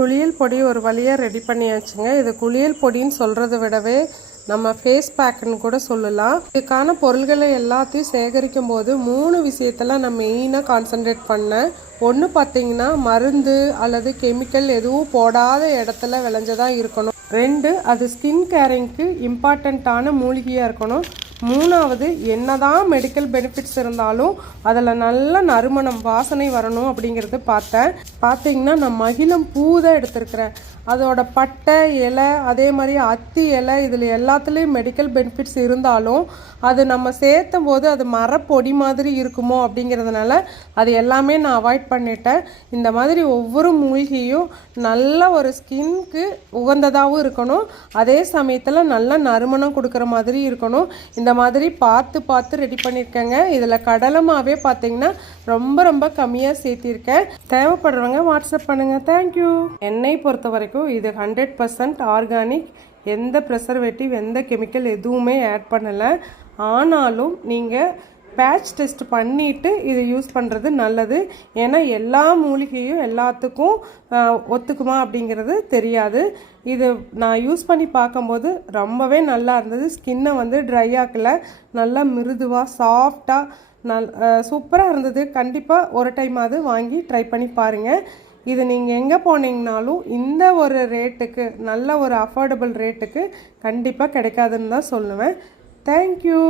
குளியல் பொடி ஒரு வழியாக ரெடி பண்ணியாச்சுங்க. இது குளியல் பொடின்னு சொல்கிறத விடவே நம்ம ஃபேஸ் பேக்குன்னு கூட சொல்லலாம். இதுக்கான பொருள்களை எல்லாத்தையும் சேகரிக்கும் போது 3 விஷயத்தில் நான் மெயினாக கான்சன்ட்ரேட் பண்ணேன். ஒன்று பார்த்தீங்கன்னா மருந்து அல்லது கெமிக்கல் எதுவும் போடாத இடத்துல விளைஞ்சதாக இருக்கணும். 2 அது ஸ்கின் கேரிங்க்கு இம்பார்ட்டண்ட்டான மூலிகையாக இருக்கணும். 3வது என்னதான் மெடிக்கல் பெனிஃபிட்ஸ் இருந்தாலும் அதில் நல்ல நறுமணம் வாசனை வரணும் அப்படிங்கிறது பார்த்தீங்கன்னா நான் மகிழம் பூ தான் எடுத்திருக்கிறேன். அதோட பட்டை இலை அதே மாதிரி அத்தி இலை இதில் எல்லாத்துலேயும் மெடிக்கல் பெனிஃபிட்ஸ் இருந்தாலும் அது நம்ம சேர்த்தும் போது அது மரப்பொடி மாதிரி இருக்குமோ அப்படிங்கிறதுனால அது எல்லாமே நான் அவாய்ட் பண்ணிட்டேன். இந்த மாதிரி ஒவ்வொரு மூலிகையும் நல்ல ஒரு ஸ்கின்க்கு உகந்ததாகவும் இருக்கணும், அதே சமயத்தில் நல்ல நறுமணம் கொடுக்குற மாதிரி இருக்கணும். இந்த மாதிரி பார்த்து ரெடி பண்ணியிருக்கேங்க. இதில் கடலை மாவே பார்த்தீங்கன்னா ரொம்ப கம்மியாக சேர்த்திருக்கேன். தேவைப்படுறவங்க வாட்ஸ்அப் பண்ணுங்கள். தேங்க்யூ. என்னை பொறுத்த வரைக்கும் இது 100% ஆர்கானிக். எந்த ப்ரெசர்வேட்டிவ் எந்த கெமிக்கல் எதுவுமே ஆட் பண்ணலை. ஆனாலும் நீங்கள் பேட்ச் டெஸ்ட் பண்ணிவிட்டு இது யூஸ் பண்ணுறது நல்லது. ஏன்னா எல்லா மூலிகையும் எல்லாத்துக்கும் ஒத்துக்குமா அப்படிங்கிறது தெரியாது. இது நான் யூஸ் பண்ணி பார்க்கும்போது ரொம்பவே நல்லா இருந்தது. ஸ்கின்னை வந்து ட்ரை ஆக்கலை, நல்லா மிருதுவாக சாஃப்டாக சூப்பராக இருந்தது. கண்டிப்பாக ஒரு டைமாவது வாங்கி ட்ரை பண்ணி பாருங்கள். இது நீங்கள் எங்கே போனீங்கனாலும் இந்த ஒரு ரேட்டுக்கு நல்ல ஒரு அஃபோர்டபுள் ரேட்டுக்கு கண்டிப்பாக கிடைக்காதுன்னு தான் சொல்லுவேன். தேங்க்யூ.